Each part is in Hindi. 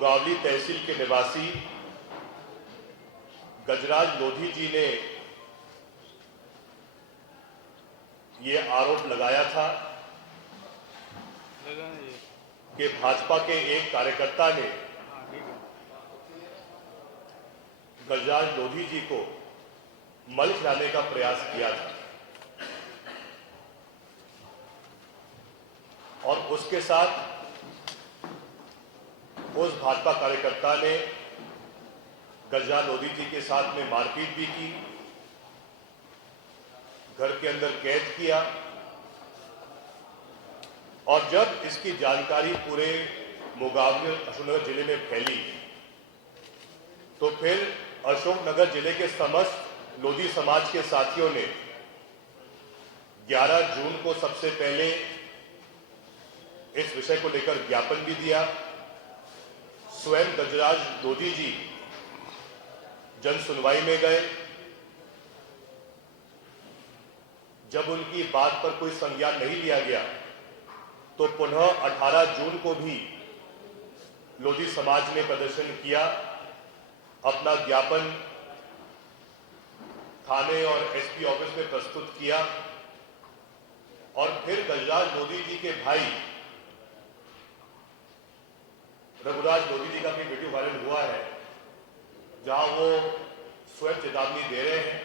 मुगावली तहसील के निवासी गजराज लोधी जी ने ये आरोप लगाया था कि भाजपा के एक कार्यकर्ता ने गजराज लोधी जी को मल खिलाने का प्रयास किया था और उसके साथ उस भाजपा कार्यकर्ता ने गजराज लोधी जी के साथ में मारपीट भी की, घर के अंदर कैद किया। और जब इसकी जानकारी पूरे मुगावली अशोकनगर जिले में फैली तो फिर अशोकनगर जिले के समस्त लोधी समाज के साथियों ने 11 जून को सबसे पहले इस विषय को लेकर ज्ञापन भी दिया। स्वयं गजराज लोधी जी जन सुनवाई में गए। जब उनकी बात पर कोई संज्ञान नहीं लिया गया तो पुनः 18 जून को भी लोधी समाज ने प्रदर्शन किया, अपना ज्ञापन थाने और एसपी ऑफिस में प्रस्तुत किया। और फिर गजराज लोधी जी के भाई रघुराज लोधी जी का भी वीडियो वायरल हुआ है, जहां वो स्वयं चेतावनी दे रहे हैं।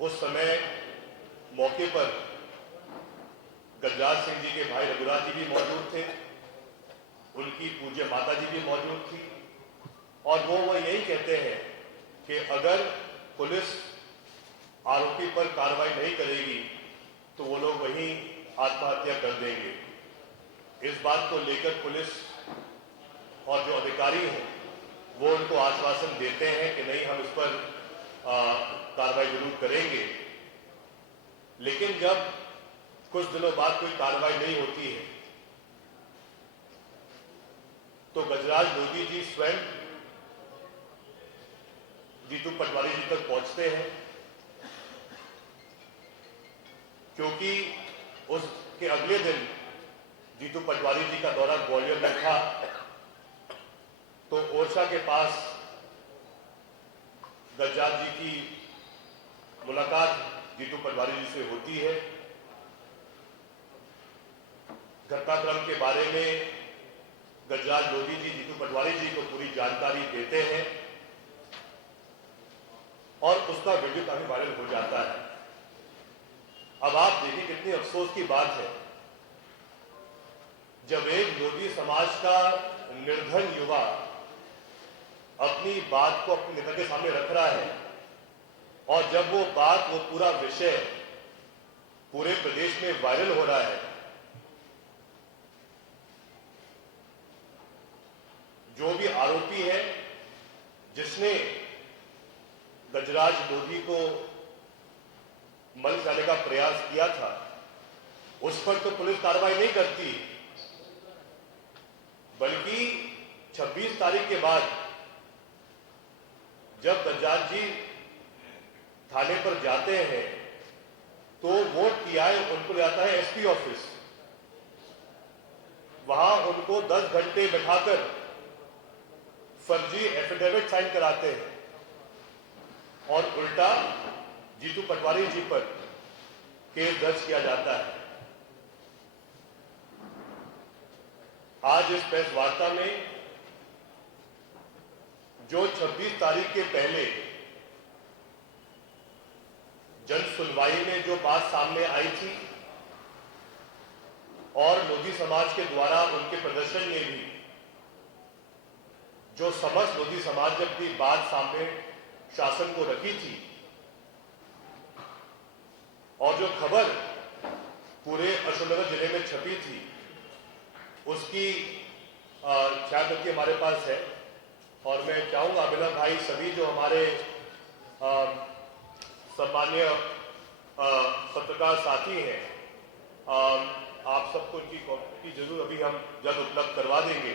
उस समय मौके पर गजराज सिंह जी के भाई रघुराज जी भी मौजूद थे, उनकी पूज्य माता जी भी मौजूद थी और वो यही कहते हैं कि अगर पुलिस आरोपी पर कार्रवाई नहीं करेगी तो वो लोग वहीं आत्महत्या कर देंगे। इस बात को लेकर पुलिस और जो अधिकारी हैं वो उनको आश्वासन देते हैं कि नहीं, हम इस पर कार्रवाई जरूर करेंगे। लेकिन जब कुछ दिनों बाद कोई कार्रवाई नहीं होती है तो गजराज लोधी जी स्वयं जीतू पटवारी जी तक पहुंचते हैं, क्योंकि उसके अगले दिन जीतू पटवारी जी का दौरा ग्वालियर में था। तो ओरछा के पास गजराज जी की मुलाकात जीतू पटवारी जी से होती है। घटनाक्रम के बारे में गजराज लोधी जी जीतू पटवारी जी को पूरी जानकारी देते हैं और उसका वीडियो काफी वायरल हो जाता है। अब आप देखिए कितनी अफसोस की बात है, जब एक लोधी समाज का निर्धन युवा अपनी बात को अपने नेता के सामने रख रहा है और जब वो पूरा विषय पूरे प्रदेश में वायरल हो रहा है, जो भी आरोपी है जिसने गजराज लोधी को मल जाने का प्रयास किया था, उस पर तो पुलिस कार्रवाई नहीं करती, बल्कि 26 तारीख के बाद जब गजराज जी थाने पर जाते हैं तो वो टीआई उनको ले जाता है एसपी ऑफिस। वहां उनको 10 घंटे बैठाकर फर्जी एफिडेविट साइन कराते हैं और उल्टा जीतू पटवारी जी पर केस दर्ज किया जाता है। आज इस प्रेस वार्ता में जो 26 तारीख के पहले जन सुनवाई में जो बात सामने आई थी और लोधी समाज के द्वारा उनके प्रदर्शन में भी जो समस्त लोधी समाज ने अपनी बात सामने शासन को रखी थी और जो खबर पूरे अशोकनगर जिले में छपी थी, उसकी छायाप्रति हमारे पास है। और मैं चाहूंगा अभिनव भाई, सभी जो हमारे सम्मान्य पत्रकार साथी हैं, आप सबको उनकी कॉपी जरूर अभी हम जल्द उपलब्ध करवा देंगे।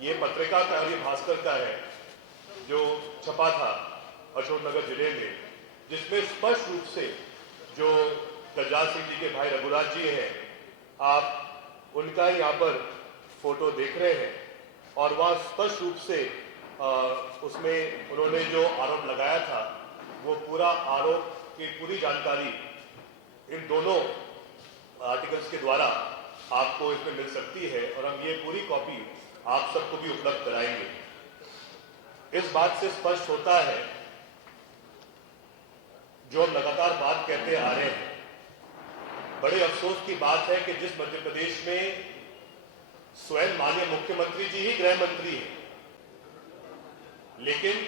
ये पत्रिका का, ये भास्कर का है जो छपा था अशोकनगर जिले में, जिसमें स्पष्ट रूप से जो गजराज सिंह जी के भाई रघुराज जी हैं, आप उनका ही यहाँ पर फोटो देख रहे हैं और वहाँ स्पष्ट रूप से उसमें उन्होंने जो आरोप लगाया था वो पूरा आरोप की पूरी जानकारी इन दोनों आर्टिकल्स के द्वारा आपको इसमें मिल सकती है और हम ये पूरी कॉपी आप सबको भी उपलब्ध कराएंगे। इस बात से स्पष्ट होता है जो हम लगातार बात कहते आ रहे हैं, बड़े अफसोस की बात है कि जिस मध्य प्रदेश में स्वयं माननीय मुख्यमंत्री जी ही गृह मंत्री हैं, लेकिन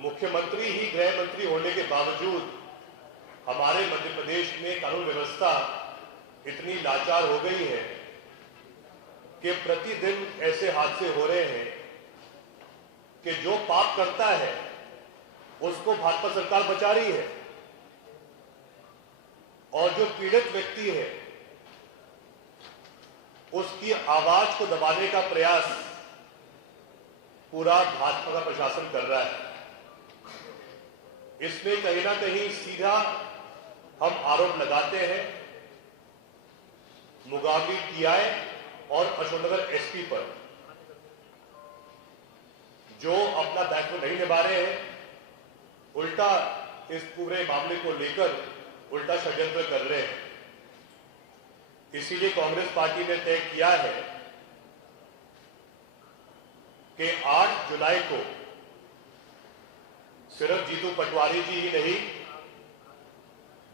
मुख्यमंत्री ही गृह मंत्री होने के बावजूद हमारे मध्य प्रदेश में कानून व्यवस्था इतनी लाचार हो गई है कि प्रतिदिन ऐसे हादसे हो रहे हैं कि जो पाप करता है उसको भाजपा सरकार बचा रही है और जो पीड़ित व्यक्ति है उसकी आवाज को दबाने का प्रयास पूरा भाजपा का प्रशासन कर रहा है। इसमें कहीं ना कहीं सीधा हम आरोप लगाते हैं मुगावली टीआई और अशोकनगर एसपी पर, जो अपना दायित्व नहीं निभा रहे हैं, उल्टा इस पूरे मामले को लेकर उल्टा षड्यंत्र कर रहे हैं। इसीलिए कांग्रेस पार्टी ने तय किया है कि 8 जुलाई को सिर्फ जीतू पटवारी जी ही नहीं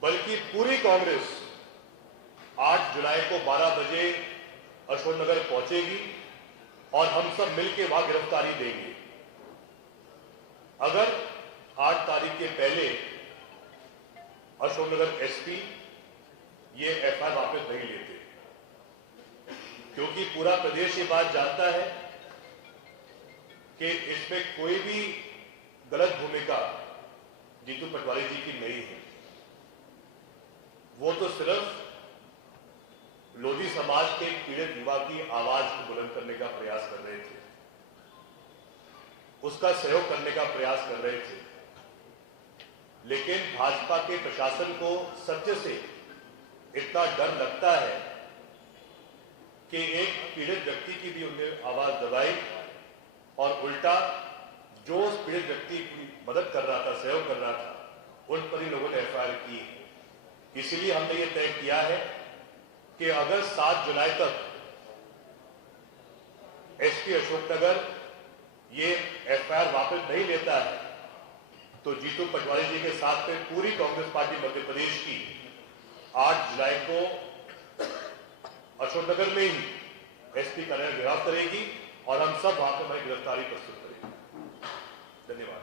बल्कि पूरी कांग्रेस 8 जुलाई को 12 बजे अशोकनगर पहुंचेगी और हम सब मिलकर वहां गिरफ्तारी देंगे। अगर 8 तारीख के पहले अशोकनगर एसपी ये एफआईआर वापस नहीं लेते, क्योंकि पूरा प्रदेश ये बात जानता है कि इसमें कोई भी गलत भूमिका जीतू पटवारी जी की नहीं है। वो तो सिर्फ लोधी समाज के पीड़ित युवा की आवाज को बुलंद करने का प्रयास कर रहे थे, उसका सहयोग करने का प्रयास कर रहे थे। लेकिन भाजपा के प्रशासन को सत्य से इतना डर लगता है कि एक पीड़ित व्यक्ति की भी उन्होंने आवाज दबाई और उल्टा जो उस पीड़ित व्यक्ति की मदद कर रहा था, सहयोग कर रहा था, उन पर ही लोगों ने एफआईआर की। इसीलिए हमने ये तय किया है कि अगर 7 जुलाई तक एसपी अशोकनगर ये एफआईआर वापस नहीं लेता है तो जीतू पटवारी जी के साथ में पूरी कांग्रेस पार्टी मध्य प्रदेश की 8 जुलाई को अशोकनगर में ही एसपी कार्यालय घेराव करेगी और हम सब वहां पर हमारी गिरफ्तारी प्रस्तुत करेंगे। धन्यवाद।